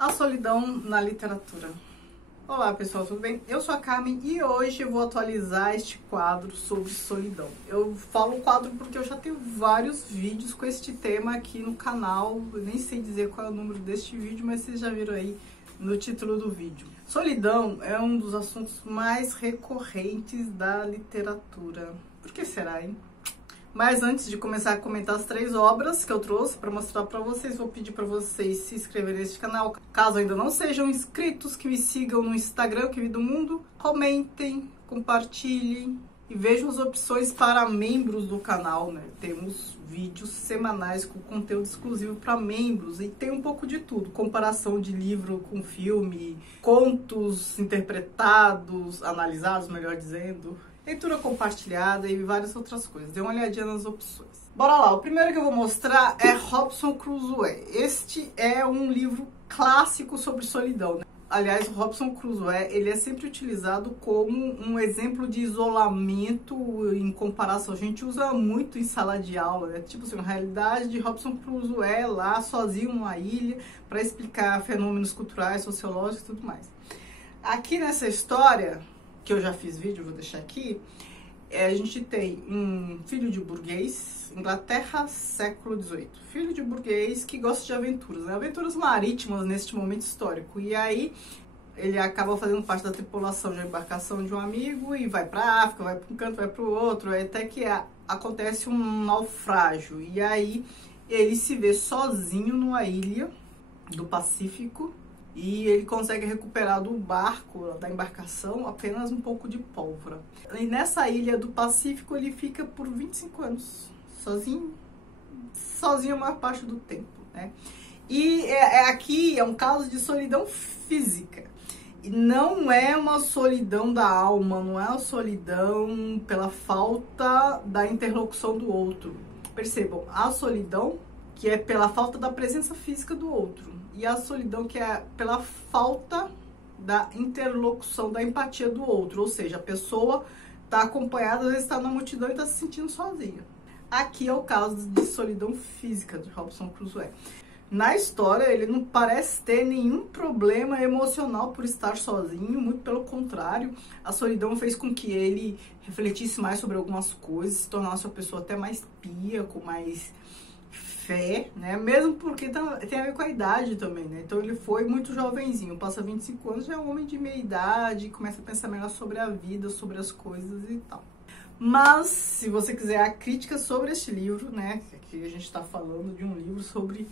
A solidão na literatura. Olá pessoal, tudo bem? Eu sou a Carmen e hoje eu vou atualizar este quadro sobre solidão. Eu falo quadro porque eu já tenho vários vídeos com este tema aqui no canal. Eu nem sei dizer qual é o número deste vídeo, mas vocês já viram aí no título do vídeo. Solidão é um dos assuntos mais recorrentes da literatura. Por que será, hein? Mas antes de começar a comentar as 3 obras que eu trouxe para mostrar para vocês, vou pedir para vocês se inscreverem neste canal. Caso ainda não sejam inscritos, que me sigam no Instagram, Que Vida do Mundo. Comentem, compartilhem e vejam as opções para membros do canal, né? Temos vídeos semanais com conteúdo exclusivo para membros e tem um pouco de tudo. Comparação de livro com filme, contos interpretados, analisados, melhor dizendo, leitura compartilhada e várias outras coisas. Dê uma olhadinha nas opções. Bora lá, o primeiro que eu vou mostrar é Robinson Crusoe. Este é um livro clássico sobre solidão, né? Aliás, o Robinson Crusoe, ele é sempre utilizado como um exemplo de isolamento em comparação. A gente usa muito em sala de aula, né? Tipo assim, a realidade de Robinson Crusoe lá sozinho numa ilha para explicar fenômenos culturais, sociológicos e tudo mais. Aqui nessa história, que eu já fiz vídeo, vou deixar aqui, a gente tem um filho de burguês, Inglaterra, século XVIII. Filho de burguês que gosta de aventuras, né? Aventuras marítimas neste momento histórico. E aí ele acaba fazendo parte da tripulação de embarcação de um amigo e vai para África, vai para um canto, vai para o outro, até que acontece um naufrágio. E aí ele se vê sozinho numa ilha do Pacífico. E ele consegue recuperar do barco, da embarcação, apenas um pouco de pólvora. E nessa ilha do Pacífico ele fica por 25 anos, sozinho a maior parte do tempo, né? E aqui é um caso de solidão física. E não é uma solidão da alma, não é uma solidão pela falta da interlocução do outro. Percebam, a solidão que é pela falta da presença física do outro. E a solidão que é pela falta da interlocução, da empatia do outro. Ou seja, a pessoa está acompanhada, às vezes está na multidão e está se sentindo sozinha. Aqui é o caso de solidão física de Robinson Crusoe. Na história, ele não parece ter nenhum problema emocional por estar sozinho, muito pelo contrário. A solidão fez com que ele refletisse mais sobre algumas coisas, se tornasse uma pessoa até mais pia, com mais fé, né? Mesmo porque tem a ver com a idade também, né? Então ele foi muito jovenzinho, passa 25 anos, já é um homem de meia idade, começa a pensar melhor sobre a vida, sobre as coisas e tal. Mas, se você quiser a crítica sobre este livro, né? Aqui a gente está falando de um livro sobre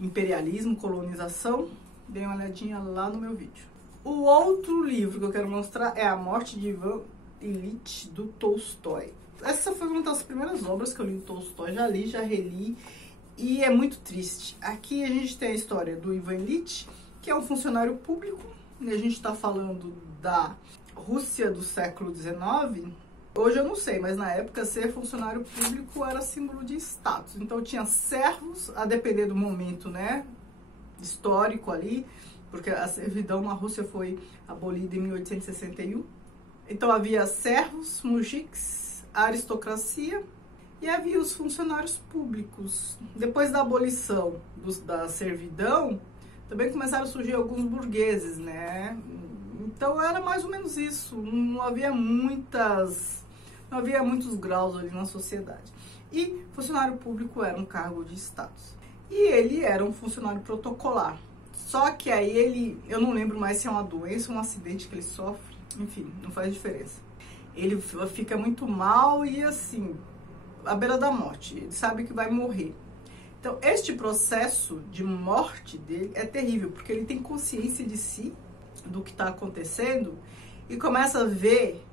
imperialismo, colonização, dê uma olhadinha lá no meu vídeo. O outro livro que eu quero mostrar é A Morte de Ivan Ilitch, do Tolstói. Essa foi uma das primeiras obras que eu li do Tolstói, já li, já reli, e é muito triste. Aqui a gente tem a história do Ivan Ilitch, que é um funcionário público, e a gente está falando da Rússia do século XIX. Hoje eu não sei, mas na época ser funcionário público era símbolo de status. Então tinha servos, a depender do momento, né, histórico ali, porque a servidão na Rússia foi abolida em 1861. Então havia servos, mujiks, aristocracia, e havia os funcionários públicos. Depois da abolição da servidão, também começaram a surgir alguns burgueses, né? Então era mais ou menos isso. Não havia muitos graus ali na sociedade. E funcionário público era um cargo de status. E ele era um funcionário protocolar. Só que aí eu não lembro mais se é uma doença ou um acidente que ele sofre. Enfim, não faz diferença. Ele fica muito mal e assim, à beira da morte. Ele sabe que vai morrer. Então, este processo de morte dele é terrível, porque ele tem consciência de si, do que está acontecendo, e começa a ver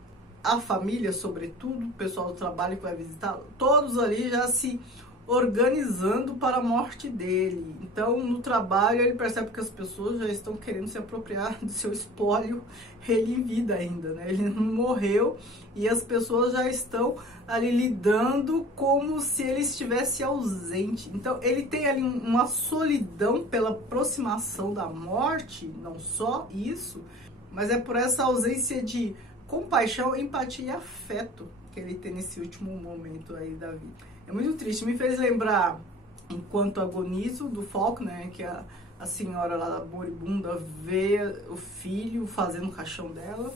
a família, sobretudo, o pessoal do trabalho que vai visitar, todos ali já se organizando para a morte dele. Então, no trabalho, ele percebe que as pessoas já estão querendo se apropriar do seu espólio, ele em vida ainda, né? Ele não morreu e as pessoas já estão ali lidando como se ele estivesse ausente. Então, ele tem ali uma solidão pela aproximação da morte, não só isso, mas é por essa ausência de compaixão, empatia e afeto que ele tem nesse último momento aí da vida. É muito triste, me fez lembrar Enquanto Agonizo, do Faulkner, que a a senhora lá da moribunda vê o filho fazendo o caixão dela.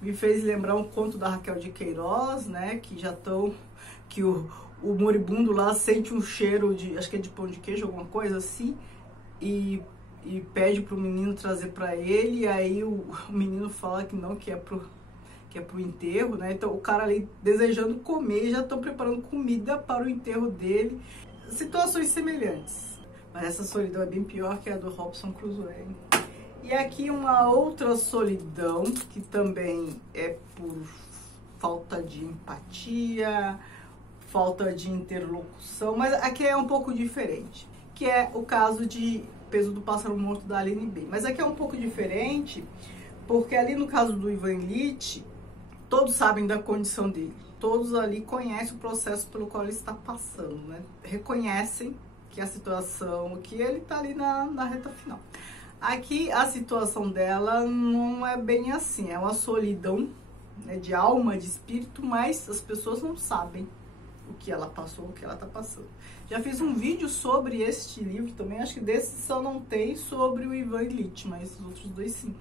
Me fez lembrar um conto da Raquel de Queiroz, né, que já estão, que o moribundo lá sente um cheiro de, acho que é de pão de queijo, alguma coisa assim, e pede pro menino trazer para ele, e aí o menino fala que não, que é pro enterro, né? Então o cara ali desejando comer, já estão preparando comida para o enterro dele. Situações semelhantes. Mas essa solidão é bem pior que a do Robinson Crusoe. E aqui uma outra solidão, que também é por falta de empatia, falta de interlocução, mas aqui é um pouco diferente, que é o caso de Peso do Pássaro Morto, da Aline B. Mas aqui é um pouco diferente, porque ali no caso do Ivan Illich, todos sabem da condição dele, todos ali conhecem o processo pelo qual ele está passando, né? Reconhecem que a situação, que ele está ali na reta final. Aqui a situação dela não é bem assim, é uma solidão, né, de alma, de espírito, mas as pessoas não sabem o que ela passou, o que ela está passando. Já fiz um vídeo sobre este livro também, acho que desse só não tem sobre o Ivan Illich, mas os outros dois sim.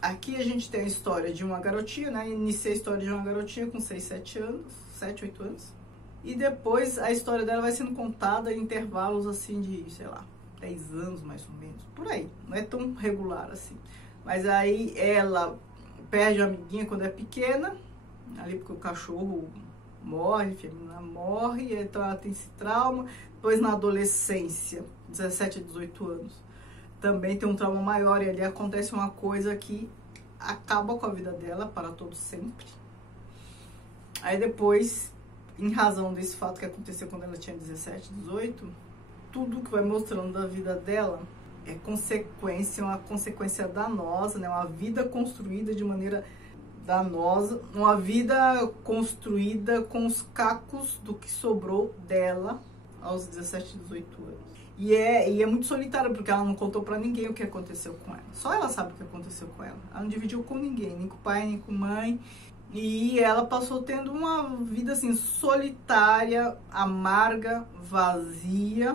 Aqui a gente tem a história de uma garotinha, né? Iniciei a história de uma garotinha com 6, 7 anos, 7, 8 anos. E depois a história dela vai sendo contada em intervalos assim de, sei lá, 10 anos mais ou menos. Por aí, não é tão regular assim. Mas aí ela perde a amiguinha quando é pequena, ali porque o cachorro morre, a menina morre, então ela tem esse trauma. Depois na adolescência, 17 a 18 anos, também tem um trauma maior e ali acontece uma coisa que acaba com a vida dela para todo sempre. Aí depois, em razão desse fato que aconteceu quando ela tinha 17, 18, tudo que vai mostrando da vida dela é consequência, uma consequência danosa, né? Uma vida construída de maneira danosa, uma vida construída com os cacos do que sobrou dela aos 17, 18 anos. E é muito solitária, porque ela não contou pra ninguém o que aconteceu com ela. Só ela sabe o que aconteceu com ela. Ela não dividiu com ninguém, nem com o pai, nem com a mãe. E ela passou tendo uma vida assim, solitária, amarga, vazia.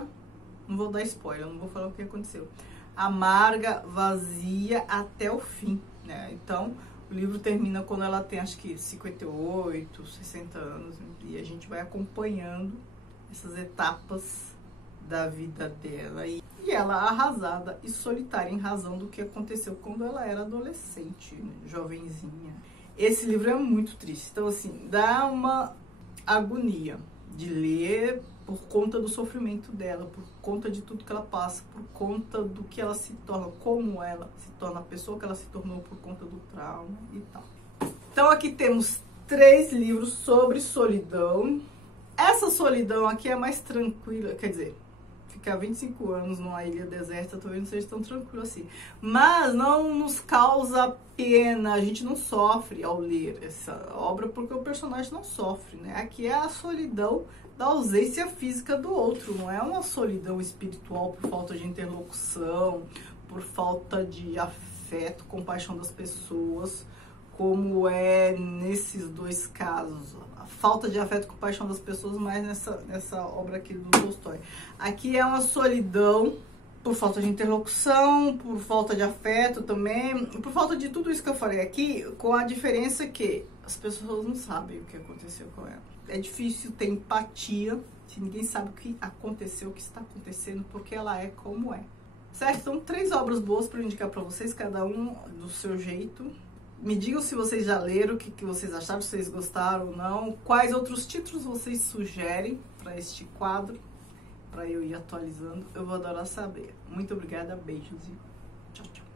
Não vou dar spoiler, não vou falar o que aconteceu. Amarga, vazia até o fim, né? Então, o livro termina quando ela tem, acho que 58, 60 anos. E a gente vai acompanhando essas etapas da vida dela. E ela arrasada e solitária em razão do que aconteceu quando ela era adolescente, né? Jovenzinha. Esse livro é muito triste. Então, assim, dá uma agonia de ler por conta do sofrimento dela, por conta de tudo que ela passa, por conta do que ela se torna, como ela se torna, a pessoa que ela se tornou por conta do trauma e tal. Então aqui temos 3 livros sobre solidão. Essa solidão aqui é mais tranquila, quer dizer, ficar 25 anos numa ilha deserta talvez não seja tão tranquilo assim. Mas não nos causa pena, a gente não sofre ao ler essa obra porque o personagem não sofre, né? Aqui é a solidão da ausência física do outro, não é uma solidão espiritual por falta de interlocução, por falta de afeto, compaixão das pessoas, como é nesses 2 casos. A falta de afeto e compaixão das pessoas, mais nessa obra aqui do Tolstói. Aqui é uma solidão por falta de interlocução, por falta de afeto também, por falta de tudo isso que eu falei aqui, com a diferença que as pessoas não sabem o que aconteceu com ela. É difícil ter empatia se ninguém sabe o que aconteceu, o que está acontecendo, porque ela é como é. Certo? Então, 3 obras boas para indicar para vocês, cada um do seu jeito. Me digam se vocês já leram, o que vocês acharam, se vocês gostaram ou não. Quais outros títulos vocês sugerem para este quadro, para eu ir atualizando. Eu vou adorar saber. Muito obrigada, beijos e tchau, tchau.